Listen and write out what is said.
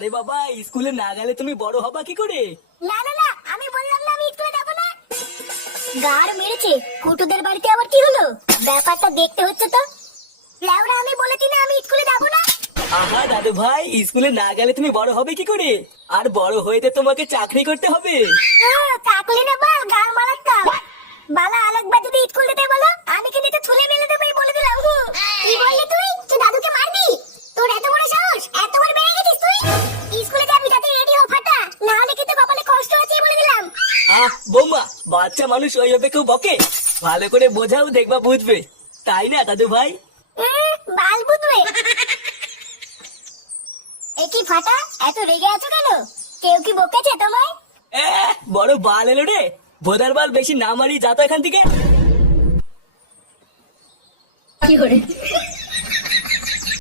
আরে বাবা, স্কুলে না গেলে তুমি বড় হবা কি করে? না না না, আমি বললাম না আমি স্কুলে যাবো না। গাড় মেরেছে, কুটুদের বাড়িতে আবার কি হলো? ব্যাপারটা দেখতে হচ্ছে তো। লেওরা, আমি বলেছি না আমি স্কুলে যাবো না। আহা দাদু ভাই, স্কুলে না গেলে তুমি বড় হবে কি করে? আর বড় হয়ে তো তোমাকে চাকরি করতে হবে। কাকলি না বাল, গাল মারাক্কাম। বালা আরেকবার যদি স্কুল যেতে বলো, আমি কিন্তু এটা ছুলে মেলে দেবো, এই বলে দিলাম। কি বললি তুই? তুই দাদুকে মারবি? তোর এত বড় সাহস, এত বড় বেড়ে গেছিস তুই? স্কুলে যাবি, যাতে রেডি হও ফাটা, না হলে কিন্তু কপালে কষ্ট আছে, বলে দিলাম। বৌমা, বাচ্চা মানুষ ওইভাবে কেউ বকে? ভালো করে বোঝাও, দেখবা বুঝবে। তাই না দাদু ভাই? বাল বুঝবে। এ কি ফাটা, এত রেগে আছো কেন? কেউ কি বকেছে তোমায়? বড় বাল এলো রে। ভোদার বাল বেশি না মারি, যা তো এখান থেকে। কি করে